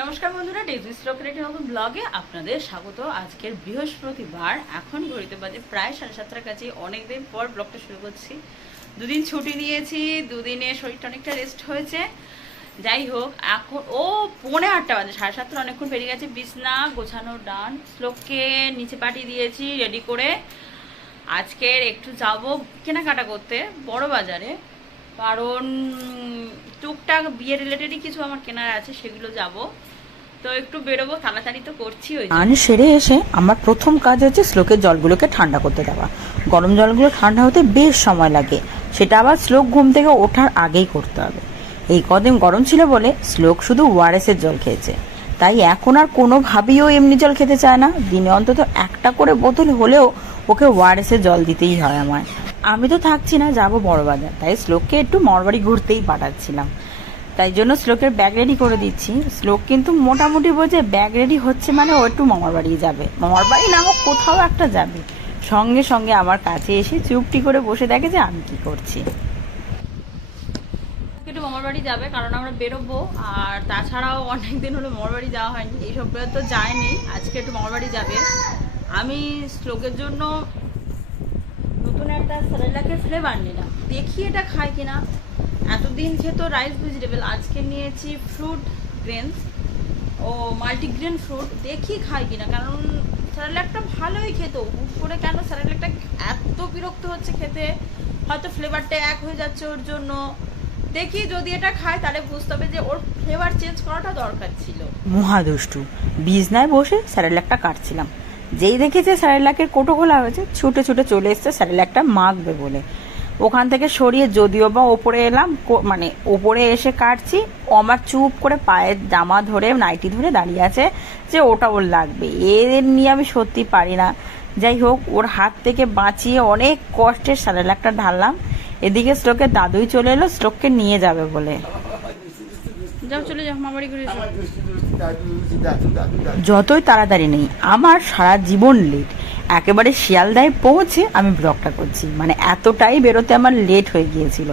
নমস্কার বন্ধুরা ডেভিস রকেটের নতুন ব্লগে আপনাদের স্বাগত। আজকের বৃহস্পতিবার, এখন ঘড়িতে বাজে প্রায় সাড়ে সাতটার কাছে। অনেকদিন পর ব্লগটা শুরু করছি। দুদিন ছুটি নিয়েছি, দুদিনে শরীরটা অনেকটা রেস্ট হয়েছে। যাই হোক, এখন ও পৌনে আটটা বাজে, সাড়ে সাতটা অনেকক্ষণ পেরিয়ে গেছে। বিছনা গোছানোর ডান, শ্লোককে নিচে পাঠিয়ে দিয়েছি রেডি করে। আজকের একটু যাব কেনাকাটা করতে, বড় বাজারে। কারণ টুকটাক বিয়ে রিলেটেডই কিছু আমার কেনার আছে, সেগুলো যাব। তো একটু বেরোবো, তাড়াতাড়ি তো করছি ওই। স্নান সেরে এসে আমার প্রথম কাজ হচ্ছে শ্লোকের জলগুলোকে ঠান্ডা করতে দেওয়া। গরম জলগুলো ঠান্ডা হতে বেশ সময় লাগে, সেটা আবার শ্লোক ঘুম থেকে ওঠার আগেই করতে হবে। এই কদিন গরম ছিল বলে শ্লোক শুধু ওয়ারেসের জল খেয়েছে। তাই এখন আর কোনোভাবেই এমনি জল খেতে চায় না। দিনে অন্তত একটা করে বোতল হলেও ওকে ওয়ারেসের জল দিতেই হয় আমার আমি তো থাকছি না, যাব বড় বাজার তাই শ্লোককে একটু মরবাড়ি ঘুরতেই পাঠাচ্ছিলাম। তাই জন্য শ্লোকের ব্যাগ রেডি করে দিচ্ছি। শ্লোক কিন্তু মোটামুটি বোঝে ব্যাগ রেডি হচ্ছে মানে ও একটু মামার বাড়ি যাবে। মামার বাড়ি না হোক কোথাও একটা যাবে। সঙ্গে সঙ্গে আমার কাছে এসে চুপটি করে বসে দেখে যে আমি কি করছি। একটু মামার যাবে, কারণ আমরা বেরোবো। আর তাছাড়াও অনেক দিন হলো মামার যাওয়া হয়নি। এই সপ্তাহে তো যায়নি। আজকে একটু মামার যাবে। আমি শ্লোকের জন্য একটা স্যারেলাকে ফ্লেভার নিলাম। দেখি এটা খায় কিনা। এতদিন খেত রাইস ভেজিটেবল আজকে নিয়েছি ফ্রুট গ্রেনস ও মাল্টিগ্রেন ফ্রুট দেখি খায় কিনা। কারণ স্যারেলাকটা ভালোই খেত। হুট করে কেন স্যারেলাকটা এত বিরক্ত হচ্ছে খেতে। হয়তো ফ্লেভারটা এক হয়ে যাচ্ছে ওর জন্য। দেখি যদি এটা খায়, তাহলে বুঝতে হবে যে ওর ফ্লেভার চেঞ্জ করাটা দরকার ছিল। মহাদুষ্টু বিজনায় বসে স্যারেলাকটা কাটছিলাম। যেই দেখেছে স্যারেলাকের কোটো খোলা হয়েছে, ছুটে ছুটে চলে এসছে, স্যারেলাকটা মাখবে বলে। ওখান থেকে সরিয়ে যদিও বা ওপরে এলাম মানে ওপরে এসে কাটছি ও আমার চুপ করে পায়ের জামা ধরে, নাইটি ধরে দাঁড়িয়ে আছে যে ওটা ওর লাগবে। এর নিয়ে আমি সত্যি পারি না। যাই হোক, ওর হাত থেকে বাঁচিয়ে অনেক কষ্টের স্যারেলাকটা ঢাললাম। এদিকে স্ট্রোকের দাদুই চলে এলো স্ট্রোককে নিয়ে যাবে বলে। যাও চলে যাও মামারি ঘুরে এসো। যতই তাড়াতাড়ি নেই আমার সারা জীবন লেট একেবারে শিয়ালদায় পৌঁছে আমি ব্লগটা করছি। মানে এতটাই বেরোতে আমার লেট হয়ে গিয়েছিল।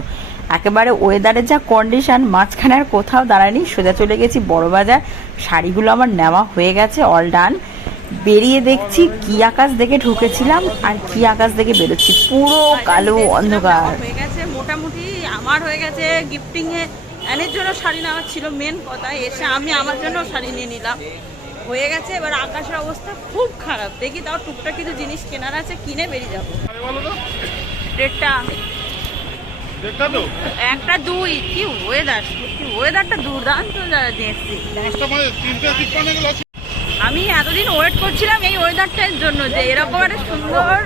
একেবারে ওয়েদারের যা কন্ডিশন মাঝখানে আর কোথাও দাঁড়ায়নি। সোজা চলে গেছি বড় বাজার শাড়িগুলো আমার নেওয়া হয়ে গেছে অল ডান বেরিয়ে দেখছি কি আকাশ দেখে ঢুকেছিলাম আর কি আকাশ দেখে বেরোচ্ছি। পুরো কালো অন্ধকার। হয়ে গেছে মোটামুটি আমার হয়ে গেছে গিফটিং এ অ্যানের জন্য শাড়ি নেওয়ার ছিল মেন কথা এসে আমি আমার জন্য শাড়ি নিয়ে নিলাম। হয়ে গেছে এবার আকাশের অবস্থা খুব খারাপ। দেখি তাও টুকটাক কিছু জিনিস কেনার আছে কিনে বেরিয়ে যাব। তো। একটা দুই কি ওয়েদার কি ওয়েদারটা দুর্দান্ত দেখছি। আমি এতদিন ওয়েট করছিলাম এই ওয়েদারটার জন্য যে এরকম একটা সুন্দর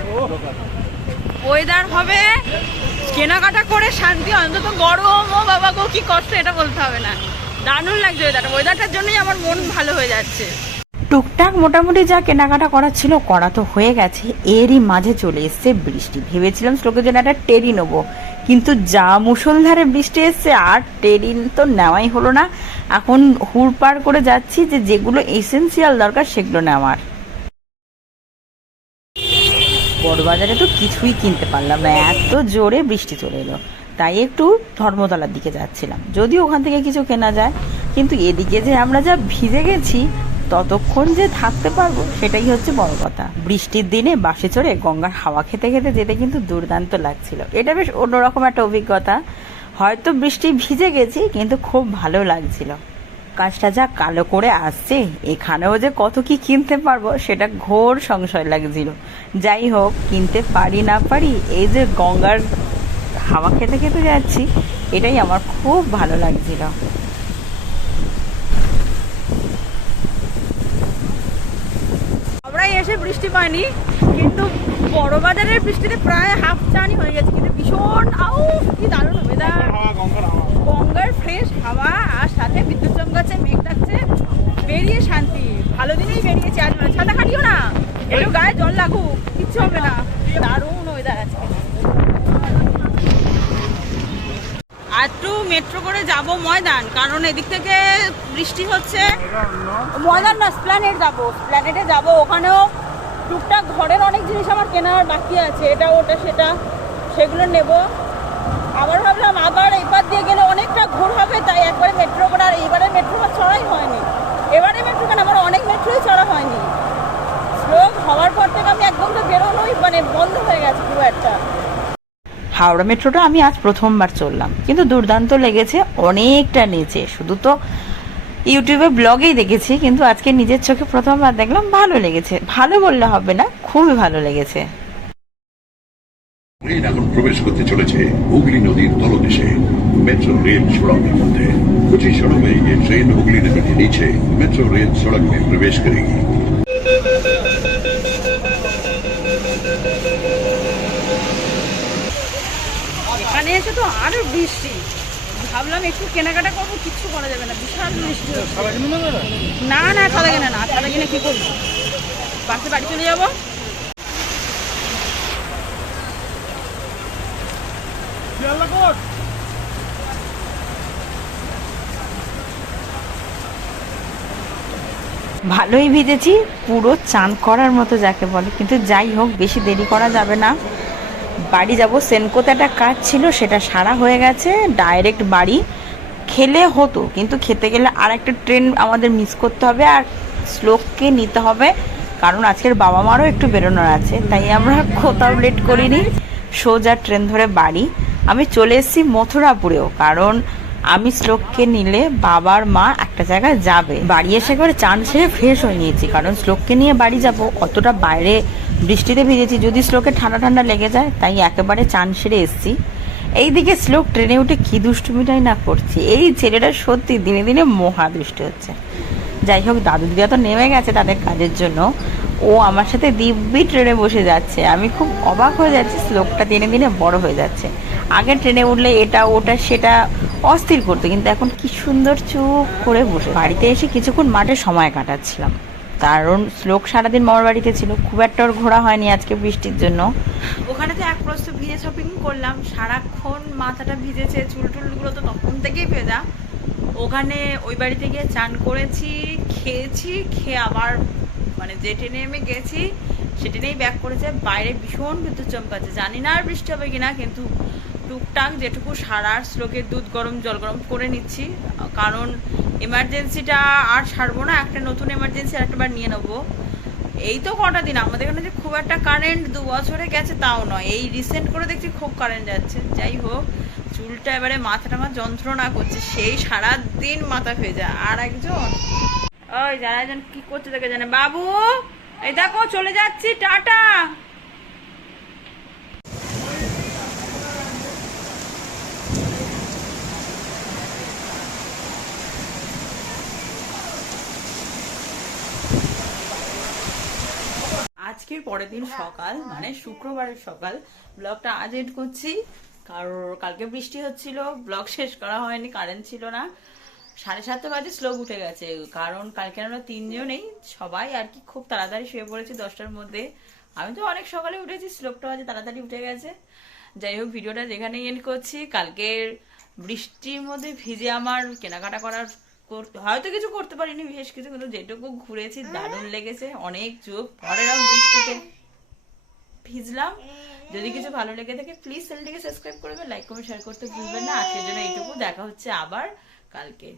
ওয়েদার হবে। কেনাকাটা করে শান্তি, অন্তত গরম, ও বাবা গো, কি কষ্ট, এটা বলতে হবে না। দারুণ লাগছে ওয়েদারটা ওয়েদারটার জন্যই আমার মন ভালো হয়ে যাচ্ছে। টুকটাক মোটামুটি যা কেনাকাটা করা ছিল, করা তো হয়ে গেছে। এরই মাঝে চলে এসছে বৃষ্টি। ভেবেছিলাম স্টোকের জন্য একটা টেরি নেব। কিন্তু যা মুষলধারে বৃষ্টি এসছে, আর টেরি তো নেওয়াই হলো না। এখন হুড়পাড় করে যাচ্ছি যে যেগুলো এসেন্সিয়াল দরকার সেগুলো নেওয়ার। বড়বাজারে তো কিছুই কিনতে পারলাম না। এত জোরে বৃষ্টি চলে এলো। তাই একটু ধর্মতলার দিকে যাচ্ছিলাম। যদি ওখান থেকে কিছু কেনা যায়। কিন্তু এদিকে যে আমরা যা ভিজে গেছি, ততক্ষণ যে থাকতে পারব, সেটাই হচ্ছে বড় কথা। বৃষ্টির দিনে বাসে চড়ে গঙ্গার হাওয়া খেতে খেতে যেতে কিন্তু দুর্দান্ত লাগছিল। এটা বেশ অন্যরকম একটা অভিজ্ঞতা। হয়তো বৃষ্টি ভিজে গেছি, কিন্তু খুব ভালো লাগছিল। কাজটা যা কালো করে আসছে এখানেও যে কত কি কিনতে পারব সেটা ঘোর সংশয় লাগছিল। যাই হোক কিনতে পারি না পারি এই যে গঙ্গার হাওয়া খেতে খেতে যাচ্ছি এটাই আমার খুব ভালো লাগছিল। আমরা এসে বৃষ্টি পাইনি কিন্তু বড় বাজারের বৃষ্টিতে প্রায় হাফ চানি হয়ে গেছে কিন্তু ভীষণ আউ কি দারুণ ওয়েদার গঙ্গার ফ্রেশ হাওয়া আর সাথে বিদ্যুৎ চমকাচ্ছে, মেঘ ডাকছে। বেরিয়ে শান্তি। ভালো দিনেই বেরিয়েছি আজ মানে। ছাতা খাটিও না। একটু গায়ে জল লাগুক, কিচ্ছু হবে না। দারুণ ওয়েদার আজকে। আর একটু মেট্রো করে যাব ময়দান, কারণ এদিক থেকে বৃষ্টি হচ্ছে। ময়দান না স্প্ল্যানেট যাব। স্প্ল্যানেটে যাব। ওখানেও টুকটাক ঘরের অনেক জিনিস আমার কেনার বাকি আছে। এটা, ওটা, সেটা, সেগুলো নেব। আবার ভাবলাম আবার এবার ভুল হবে তাই একবারে মেট্রো করে আর এবারে মেট্রো চড়াই হয়নি। এবারে মেট্রো কেন? আমার অনেক মেট্রোই চড়া হয়নি। স্লো হওয়ার পর থেকে আমি একদম তো বেরোনোই মানে বন্ধ হয়ে গেছে খুব একটা। হাওড়া মেট্রোটা আমি আজ প্রথমবার চললাম কিন্তু দুর্দান্ত লেগেছে অনেকটা নিচে। শুধু তো ইউটিউবে ব্লগেই দেখেছি কিন্তু আজকে নিজের চোখে প্রথমবার দেখলাম ভালো লেগেছে। ভালো বললে হবে না খুবই ভালো লেগেছে। এখন প্রবেশ করতে চলেছে হুগলি নদীর তলদেশে। মেট্রো रेल सड़क के मध्य कुछ ही क्षणों में ये ट्रेन हुगली नदी के नीचे मेट्रो रेल सड़क में प्रवेश करेगी এখানে এসে তো আরো বৃষ্টি ভাবলাম একটু কেনাকাটা করবো কিচ্ছু করা যাবে না বিশাল বৃষ্টি হচ্ছে। না না সাদা কিনে না সাদা কিনে কি করবো বাসে বাড়ি চলে যাবো ভালোই ভিজেছি, পুরো চান করার মতো যাকে বলে। কিন্তু যাই হোক, বেশি দেরি করা যাবে না। বাড়ি যাব, সেনকোতে একটা কাজ ছিল, সেটা সারা হয়ে গেছে ডাইরেক্ট বাড়ি। খেলে হতো, কিন্তু খেতে গেলে আর একটা ট্রেন আমাদের মিস করতে হবে আর শ্লোককে নিতে হবে। কারণ আজকের বাবা মারও একটু বেরোনোর আছে, তাই আমরা কোথাও লেট করিনি। সোজা ট্রেন ধরে বাড়ি। আমি চলে এসেছি মথুরাপুরেও, কারণ আমি শ্লোককে নিলে বাবার মা একটা জায়গায় যাবে। বাড়ি এসে করে চান সেরে ফ্রেশ হয়ে নিয়েছি, কারণ শ্লোককে নিয়ে বাড়ি যাব, অতটা বাইরে বৃষ্টিতে ভিজেছি। যদি শ্লোকে ঠান্ডা ঠান্ডা লেগে যায়, তাই একেবারে চান সেরে এসেছি। এইদিকে শ্লোক ট্রেনে উঠে কি দুষ্টুমিটাই না করছে। এই ছেলেটা সত্যি দিনে দিনে মহা দুষ্ট হচ্ছে। যাই হোক, দাদু দিদা তো নেমে গেছে তাদের কাজের জন্য। ও আমার সাথে দিব্যি ট্রেনে বসে যাচ্ছে। আমি খুব অবাক হয়ে যাচ্ছি, শ্লোকটা দিনে দিনে বড় হয়ে যাচ্ছে। আগে ট্রেনে উঠলে এটা, ওটা, সেটা অস্থির করতো, কিন্তু এখন কি সুন্দর চুপ করে বসে। বাড়িতে এসে কিছুক্ষণ মাঠে সময় কাটাচ্ছিলাম। কারণ শ্লোক সারাদিন মামার বাড়িতে ছিল, খুব একটা ওর ঘোরা হয়নি আজকে বৃষ্টির জন্য। ওখানে তো এক প্রস্ত ভিজে শপিং করলাম, সারাক্ষণ মাথাটা ভিজেছে, চুল টুলগুলো তো তখন থেকেই ভেজা। ওখানে ওই বাড়িতে গিয়ে চান করেছি, খেয়েছি, খেয়ে আবার মানে যে ট্রেনে আমি গেছি, সে ট্রেনেই ব্যাক করেছে, বাইরে ভীষণ বিদ্যুৎ চমকাচ্ছে। জানি না আর বৃষ্টি হবে কিনা, কিন্তু টুকটাক যেটুকু সারার শ্লোকের দুধ গরম, জল গরম করে নিচ্ছি। কারণ এমার্জেন্সিটা আর ছাড়বো না, একটা নতুন এমার্জেন্সি একটাবার নিয়ে নেব। এই তো কটা দিন, আমাদের এখানে যে খুব একটা কারেন্ট দু বছরে গেছে তাও নয়। এই রিসেন্ট করে দেখছি খুব কারেন্ট যাচ্ছে। যাই হোক, চুলটা এবারে মাথাটা আমার যন্ত্রণা করছে, সেই সারা দিন মাথা ভেজা আর একজন, ওই যারা একজন কি করছে দেখে জানে? বাবু, এই দেখো, চলে যাচ্ছি, টাটা! আজকের পরের দিন সকাল মানে শুক্রবারের সকাল। ব্লগটা আজ এড করছি। কারণ কালকে বৃষ্টি হচ্ছিল, ব্লগ শেষ করা হয়নি কারেন্ট ছিল না। সাড়ে সাতটা বাজে স্লোক উঠে গেছে, কারণ কালকে আমরা তিনজনেই সবাই আর কি খুব তাড়াতাড়ি শুয়ে পড়েছি দশটার মধ্যে। আমি তো অনেক সকালে উঠেছি স্লোকটা বাজে তাড়াতাড়ি উঠে গেছে। যাই হোক ভিডিওটা যেখানেই এন্ড করছি, কালকের বৃষ্টির মধ্যে ভিজে আমার কেনাকাটা করার কর- হয়তো কিছু করতে পারিনি বিশেষ কিছু কিন্তু যেটুকু ঘুরেছি দারুণ লেগেছে অনেক চোখ পরেরাম বৃষ্টিতে ভিজলাম। যদি কিছু ভালো লেগে থাকে প্লিজ চ্যানেলটিকে সাবস্ক্রাইব করবে লাইক কমেন্ট শেয়ার করতে ভুলবেন না। আজকের জন্য এইটুকু দেখা হচ্ছে আবার কালকে।